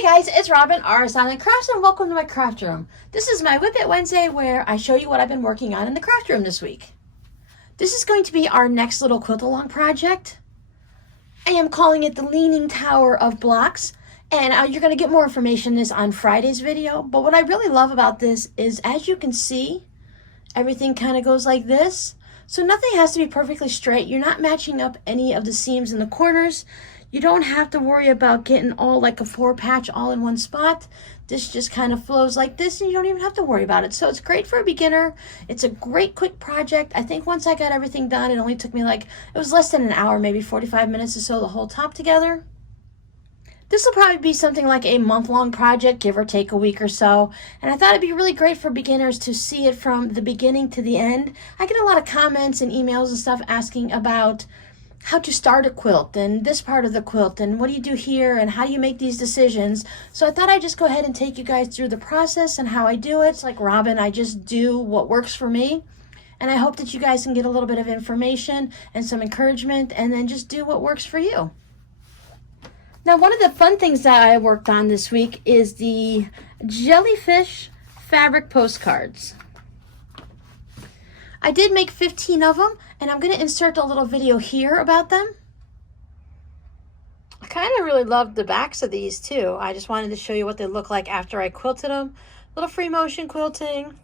Hey guys, it's Robin, RsIslandCrafts, and welcome to my craft room. This is my WiP Wednesday where I show you what I've been working on in the craft room this week. This is going to be our next little quilt along project. I am calling it the Leaning Tower of Blocks, and you're going to get more information on this on Friday's video. But what I really love about this is, as you can see, everything kind of goes like this. So nothing has to be perfectly straight. You're not matching up any of the seams in the corners. You don't have to worry about getting all like a 4-patch all in one spot. This just kind of flows like this and you don't even have to worry about it. So it's great for a beginner. It's a great quick project. I think once I got everything done, it only took me it was less than an hour, maybe 45 minutes to sew the whole top together. This will probably be something like a month-long project, give or take a week or so. And I thought it'd be really great for beginners to see it from the beginning to the end. I get a lot of comments and emails and stuff asking about how to start a quilt and this part of the quilt and what do you do here and how do you make these decisions. So I thought I'd just go ahead and take you guys through the process and how I do it. It's like Robin, I just do what works for me. And I hope that you guys can get a little bit of information and some encouragement and then just do what works for you. Now, one of the fun things that I worked on this week is the Jellyfish fabric postcards. I did make 15 of them, and I'm going to insert a little video here about them. I kind of really loved the backs of these too. I just wanted to show you what they look like after I quilted them. Little free motion quilting.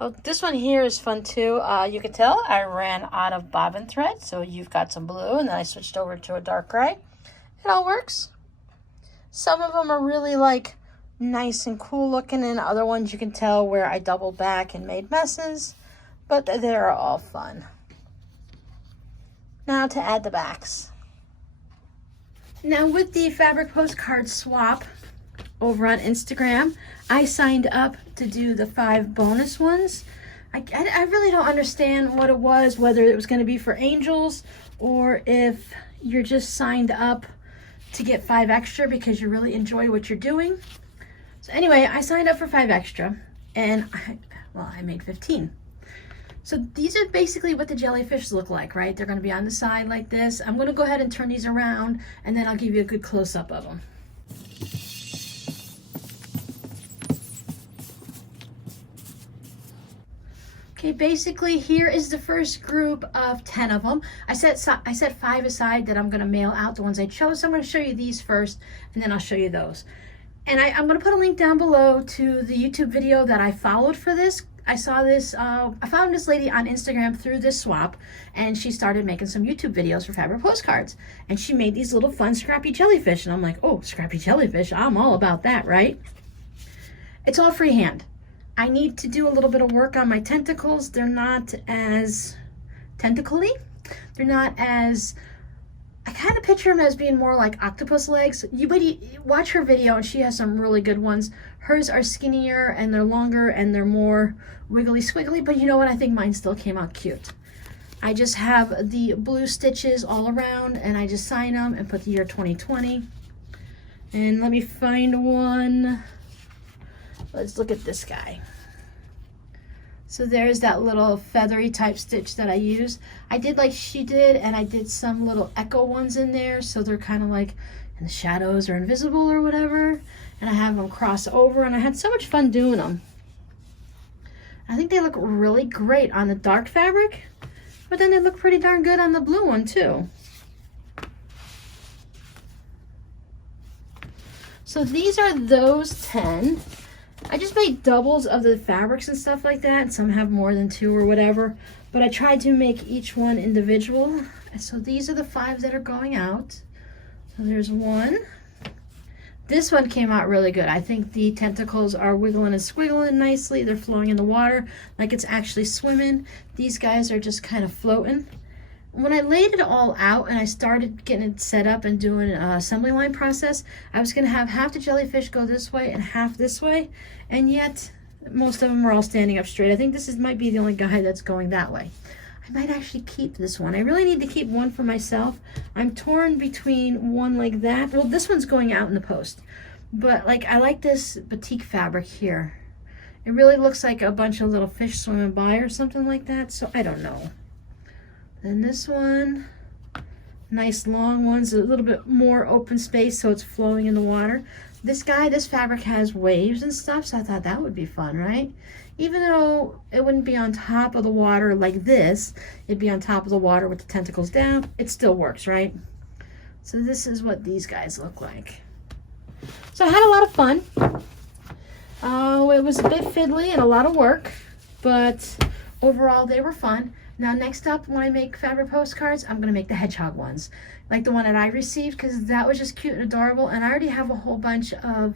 Oh, this one here is fun too. You can tell I ran out of bobbin thread, so you've got some blue, and then I switched over to a dark gray. It all works. Some of them are really nice and cool looking, and other ones you can tell where I doubled back and made messes. But they're all fun. Now to add the backs. Now with the fabric postcard swap over on Instagram, I signed up to do the 5 bonus ones. I really don't understand what it was, whether it was going to be for angels or if you're just signed up to get 5 extra because you really enjoy what you're doing. So anyway, I signed up for 5 extra and I made 15. So these are basically what the jellyfish look like, right? They're going to be on the side like this. I'm going to go ahead and turn these around and then I'll give you a good close-up of them. Okay, basically here is the first group of 10 of them. I set 5 aside that I'm going to mail out, the ones I chose. So I'm going to show you these first and then I'll show you those. And I'm going to put a link down below to the YouTube video that I followed for this. I saw this, I found this lady on Instagram through this swap, and she started making some YouTube videos for fabric postcards. And she made these little fun scrappy jellyfish. And I'm like, oh, scrappy jellyfish, I'm all about that, right? It's all freehand. I need to do a little bit of work on my tentacles. They're not as tentacly. They're not as, I kind of picture them as being more like octopus legs. You watch her video and she has some really good ones. Hers are skinnier and they're longer and they're more wiggly squiggly, but you know what? I think mine still came out cute. I just have the blue stitches all around and I just sign them and put the year 2020. And let me find one. Let's look at this guy. So there's that little feathery type stitch that I use. I did like she did, and I did some little echo ones in there, so they're kind of like in the shadows or invisible or whatever. And I have them cross over, and I had so much fun doing them. I think they look really great on the dark fabric, but then they look pretty darn good on the blue one too. So these are those 10. I just made doubles of the fabrics and stuff like that. Some have more than 2 or whatever, but I tried to make each one individual. So these are the 5 that are going out. So there's one. This one came out really good. I think the tentacles are wiggling and squiggling nicely. They're flowing in the water like it's actually swimming. These guys are just kind of floating. When I laid it all out and I started getting it set up and doing an assembly line process, I was going to have half the jellyfish go this way and half this way, and yet most of them are all standing up straight. I think this might be the only guy that's going that way. I might actually keep this one. I really need to keep one for myself. I'm torn between one like that. Well, this one's going out in the post, but I like this batik fabric here. It really looks like a bunch of little fish swimming by or something like that, so I don't know. Then this one, Nice long ones, a little bit more open space so it's flowing in the water. This fabric has waves and stuff, so I thought that would be fun, right? Even though it wouldn't be on top of the water like this, it'd be on top of the water with the tentacles down, it still works, right? So this is what these guys look like. So I had a lot of fun. Oh, it was a bit fiddly and a lot of work, but overall they were fun. Now next up, when I make fabric postcards, I'm gonna make the hedgehog ones, like the one that I received, because that was just cute and adorable, and I already have a whole bunch of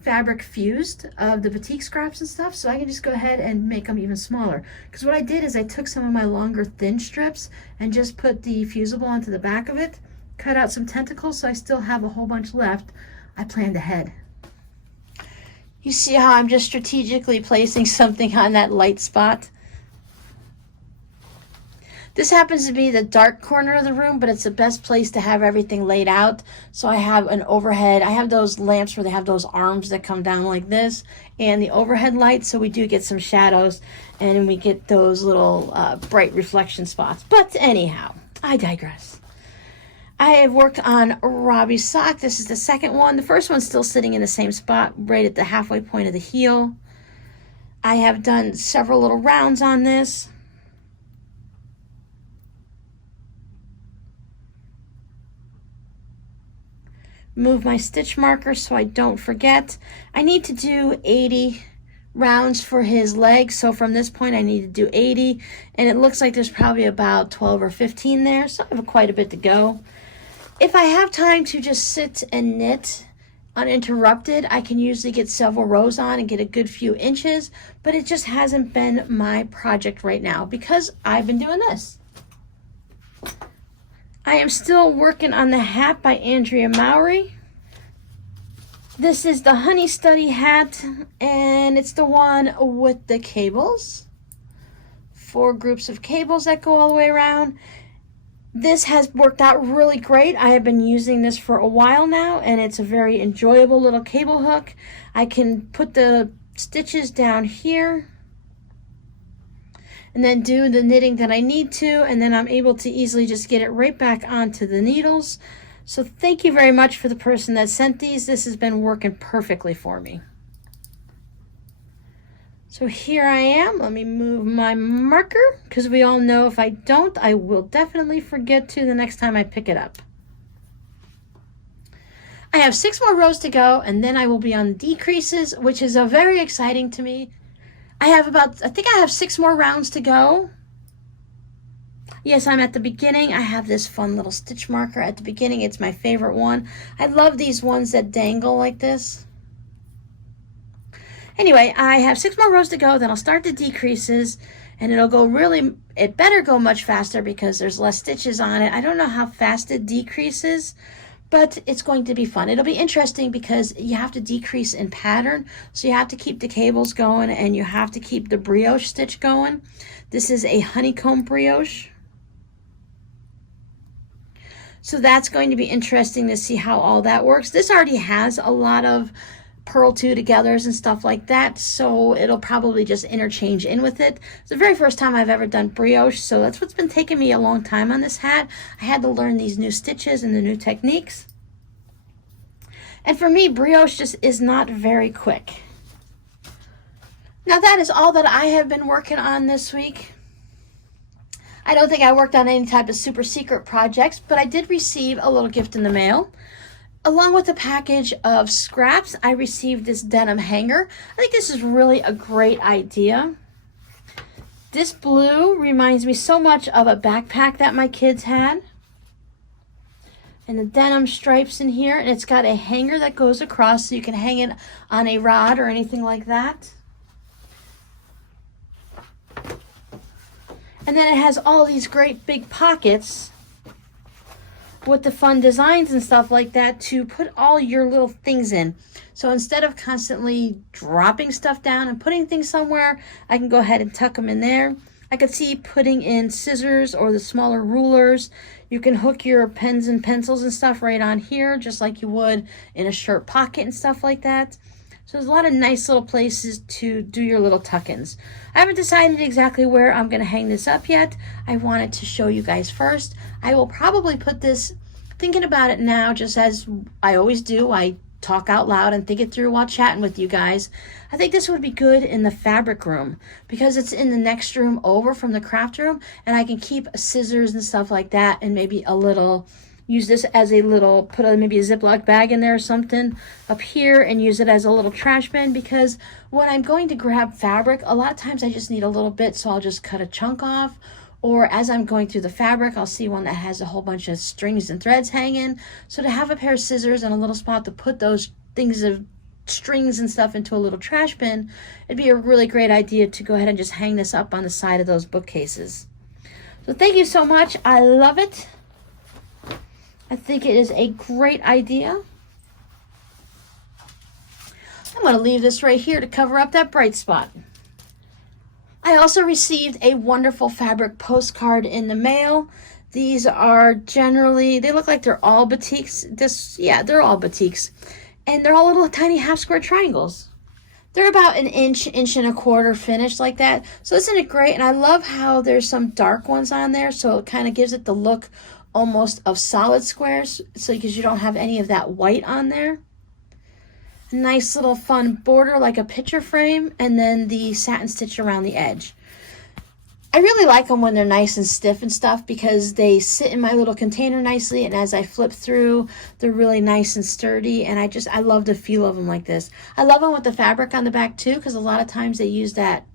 fabric fused of the batik scraps and stuff, so I can just go ahead and make them even smaller. Because what I did is I took some of my longer thin strips and just put the fusible onto the back of it, cut out some tentacles, so I still have a whole bunch left. I planned ahead. You see how I'm just strategically placing something on that light spot? This happens to be the dark corner of the room, but it's the best place to have everything laid out. So I have an overhead. I have those lamps where they have those arms that come down like this, and the overhead lights, so we do get some shadows, and we get those little bright reflection spots. But anyhow, I digress. I have worked on Robbie's sock. This is the second one. The first one's still sitting in the same spot, right at the halfway point of the heel. I have done several little rounds on this. Move my stitch marker so I don't forget. I need to do 80 rounds for his legs, so from this point I need to do 80, and it looks like there's probably about 12 or 15 there, so I have quite a bit to go. If I have time to just sit and knit uninterrupted, I can usually get several rows on and get a good few inches, but it just hasn't been my project right now because I've been doing this. I am still working on the hat by Andrea Mowry. This is the Honey Study hat, and it's the one with the cables. 4 groups of cables that go all the way around. This has worked out really great. I have been using this for a while now, and it's a very enjoyable little cable hook. I can put the stitches down here and then do the knitting that I need to, and then I'm able to easily just get it right back onto the needles. So thank you very much for the person that sent these. This has been working perfectly for me. So here I am. Let me move my marker, because we all know if I don't, I will definitely forget to the next time I pick it up. I have 6 more rows to go, and then I will be on decreases, which is very exciting to me. I think I have 6 more rounds to go. Yes, I'm at the beginning. I have this fun little stitch marker at the beginning. It's my favorite one. I love these ones that dangle like this. Anyway, I have 6 more rows to go, then I'll start the decreases, and it better go much faster because there's less stitches on it. I don't know how fast it decreases, but it's going to be fun. It'll be interesting because you have to decrease in pattern, so you have to keep the cables going and you have to keep the brioche stitch going. This is a honeycomb brioche. So that's going to be interesting to see how all that works. This already has a lot of purl 2 togethers and stuff like that, so it'll probably just interchange in with it. It's the very first time I've ever done brioche, so that's what's been taking me a long time on this hat. I had to learn these new stitches and the new techniques. And for me, brioche just is not very quick. Now that is all that I have been working on this week. I don't think I worked on any type of super secret projects, but I did receive a little gift in the mail. Along with a package of scraps, I received this denim hanger. I think this is really a great idea. This blue reminds me so much of a backpack that my kids had. And the denim stripes in here, and it's got a hanger that goes across so you can hang it on a rod or anything like that. And then it has all these great big pockets with the fun designs and stuff like that to put all your little things in. So instead of constantly dropping stuff down and putting things somewhere, I can go ahead and tuck them in there. I could see putting in scissors or the smaller rulers. You can hook your pens and pencils and stuff right on here, just like you would in a shirt pocket and stuff like that. So there's a lot of nice little places to do your little tuck-ins. I haven't decided exactly where I'm going to hang this up yet. I wanted to show you guys first. I will probably put this thinking about it now, just as I always do, I talk out loud and think it through while chatting with you guys. I think this would be good in the fabric room because it's in the next room over from the craft room, and I can keep scissors and stuff like that, and maybe a little, use this as a little, put maybe a Ziploc bag in there or something up here and use it as a little trash bin, because when I'm going to grab fabric, a lot of times I just need a little bit, so I'll just cut a chunk off. Or as I'm going through the fabric, I'll see one that has a whole bunch of strings and threads hanging. So to have a pair of scissors and a little spot to put those things of strings and stuff into a little trash bin, it'd be a really great idea to go ahead and just hang this up on the side of those bookcases. So thank you so much. I love it. I think it is a great idea. I'm going to leave this right here to cover up that bright spot. I also received a wonderful fabric postcard in the mail. These are generally, they look like they're all batiks. Yeah, they're all batiks. And they're all little tiny half square triangles. They're about an inch, inch and a quarter finished like that. So isn't it great? And I love how there's some dark ones on there, so it kind of gives it the look almost of solid squares, so because you don't have any of that white on there. A nice little fun border like a picture frame, and then the satin stitch around the edge. I really like them when they're nice and stiff and stuff because they sit in my little container nicely, and as I flip through, they're really nice and sturdy, and I love the feel of them like this. I love them with the fabric on the back too, because a lot of times they use that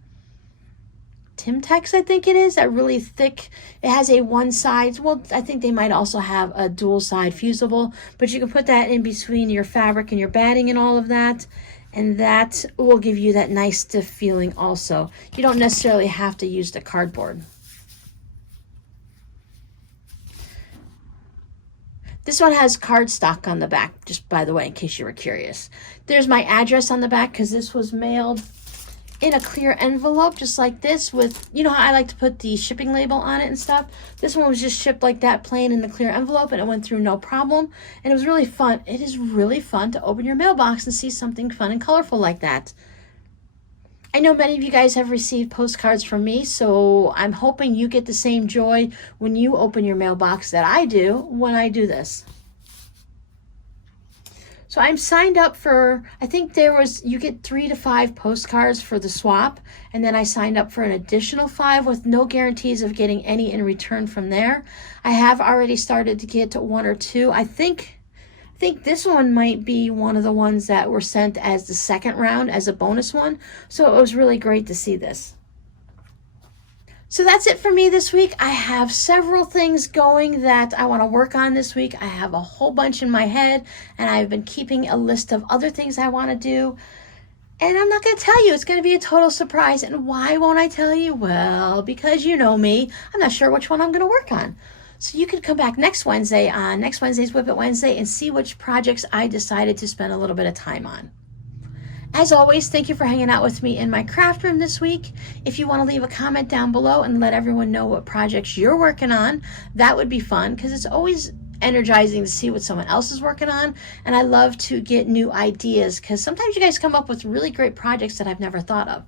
Timtex, I think it is, that really thick. It has a one side, well, I think they might also have a dual side fusible, but you can put that in between your fabric and your batting and all of that, and that will give you that nice stiff feeling also. You don't necessarily have to use the cardboard. This one has cardstock on the back, just by the way, in case you were curious. There's my address on the back because this was mailed in a clear envelope just like this with, you know how I like to put the shipping label on it and stuff? This one was just shipped like that, plain in the clear envelope, and it went through no problem. And it was really fun. It is really fun to open your mailbox and see something fun and colorful like that. I know many of you guys have received postcards from me, so I'm hoping you get the same joy when you open your mailbox that I do when I do this. So I'm signed up for, I think you get 3 to 5 postcards for the swap, and then I signed up for an additional 5 with no guarantees of getting any in return from there. I have already started to get 1 or 2. I think this one might be one of the ones that were sent as the second round as a bonus one. So it was really great to see this. So that's it for me this week. I have several things going that I want to work on this week. I have a whole bunch in my head, and I've been keeping a list of other things I want to do. And I'm not going to tell you. It's going to be a total surprise. And why won't I tell you? Well, because you know me. I'm not sure which one I'm going to work on. So you could come back next Wednesday on next Wednesday's WiP Wednesday and see which projects I decided to spend a little bit of time on. As always, thank you for hanging out with me in my craft room this week. If you want to leave a comment down below and let everyone know what projects you're working on, that would be fun because it's always energizing to see what someone else is working on. And I love to get new ideas because sometimes you guys come up with really great projects that I've never thought of.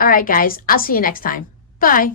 All right, guys, I'll see you next time. Bye.